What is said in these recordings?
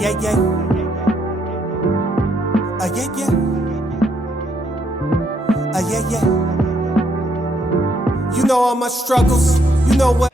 yeah, yeah. Yeah, yeah. Yeah, yeah. You know all my struggles. You know what.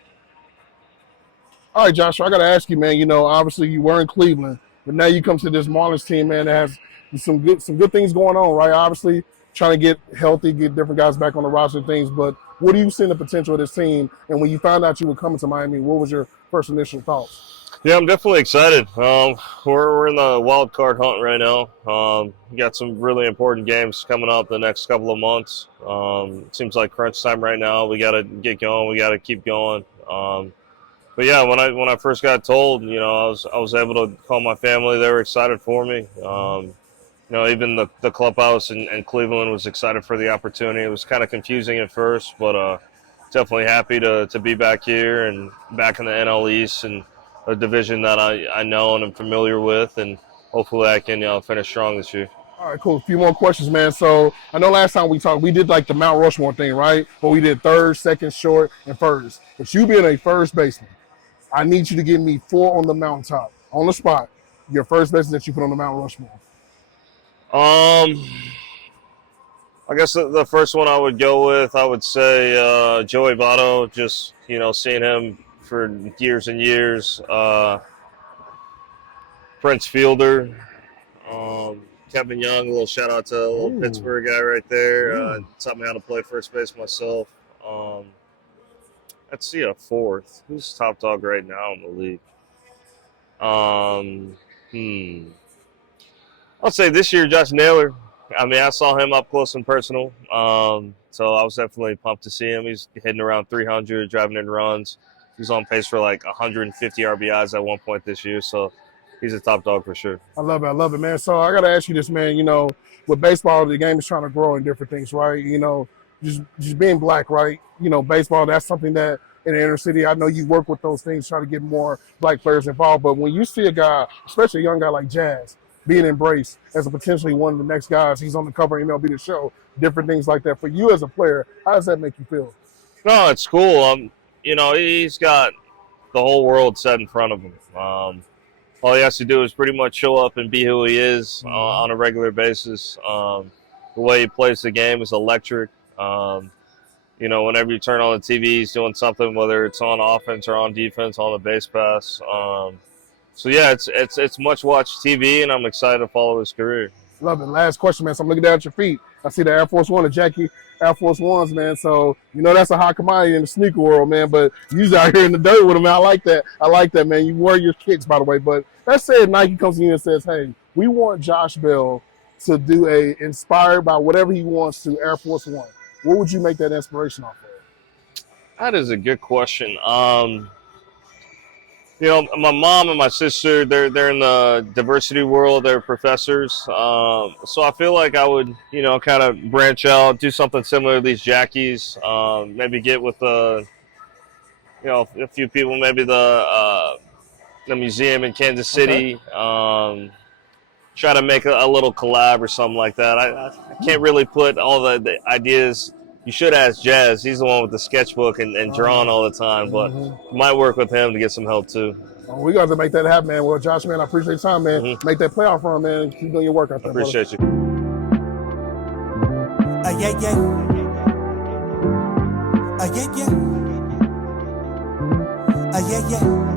All right, Joshua, I got to ask you, man. Obviously you were in Cleveland, but now you come to this Marlins team, man, that has some good things going on, right? Obviously, trying to get healthy, get different guys back on the roster and things. But what do you see in the potential of this team? And when you found out you were coming to Miami, what was your first initial thoughts? Yeah, I'm definitely excited. We're in the wild card hunt right now. We got some really important games coming up the next couple of months. It seems like crunch time right now. We got to get going. We got to keep going. But yeah, when I first got told, I was able to call my family. They were excited for me. Even the clubhouse in Cleveland was excited for the opportunity. It was kind of confusing at first, but definitely happy to be back here and back in the NL East and a division that I know and I'm familiar with, and hopefully I can finish strong this year. All right, cool. A few more questions, man. So I know last time we talked, we did like the Mount Rushmore thing, right? But we did third, second, short, and first. But you being a first baseman, I need you to give me 4 on the mountaintop, on the spot. Your first baseman that you put on the Mount Rushmore. I guess the first one I would go with, I would say Joey Votto. Just seeing him for years and years. Prince Fielder, Kevin Young. A little shout out to a little Pittsburgh guy right there. Taught me how to play first base myself. Let's see a fourth. Who's top dog right now in the league? I'll say this year, Josh Naylor. I mean, I saw him up close and personal, so I was definitely pumped to see him. He's hitting around 300, driving in runs. He's on pace for like 150 RBIs at one point this year, so he's a top dog for sure. I love it, man. So I got to ask you this, man. With baseball, the game is trying to grow in different things, right? Just being black, right? Baseball, that's something that in the inner city, I know you work with those things, try to get more black players involved. But when you see a guy, especially a young guy like Jazz, being embraced as a potentially one of the next guys, he's on the cover of MLB The Show, different things like that. For you as a player, how does that make you feel? No, it's cool. He's got the whole world set in front of him. All he has to do is pretty much show up and be who he is on a regular basis. The way he plays the game is electric. Whenever you turn on the TV, he's doing something, whether it's on offense or on defense, on the base pass. So yeah, it's much watched TV, and I'm excited to follow his career. Love it. Last question, man. So I'm looking down at your feet. I see the Air Force One, the Jackie Air Force Ones, man. So that's a hot commodity in the sneaker world, man. But you're out here in the dirt with them, man. I like that, man. You wear your kicks, by the way. But that said, Nike comes to you and says, "Hey, we want Josh Bell to do a inspired by whatever he wants to Air Force One." What would you make that inspiration off of? That is a good question. My mom and my sister, they're in the diversity world. They're professors. So I feel like I would, kind of branch out, do something similar to these Jackies. Maybe get with a few people, maybe the museum in Kansas City. Okay. Try to make a little collab or something like that. I can't really put all the ideas. You should ask Jazz. He's the one with the sketchbook and drawing all the time, but might work with him to get some help too. We got to make that happen, man. Well, Josh, man, I appreciate your time, man. Make that playoff run, man. Keep doing your work out there. I appreciate brother. You. Yeah, yeah. Yeah, yeah. Yeah, yeah.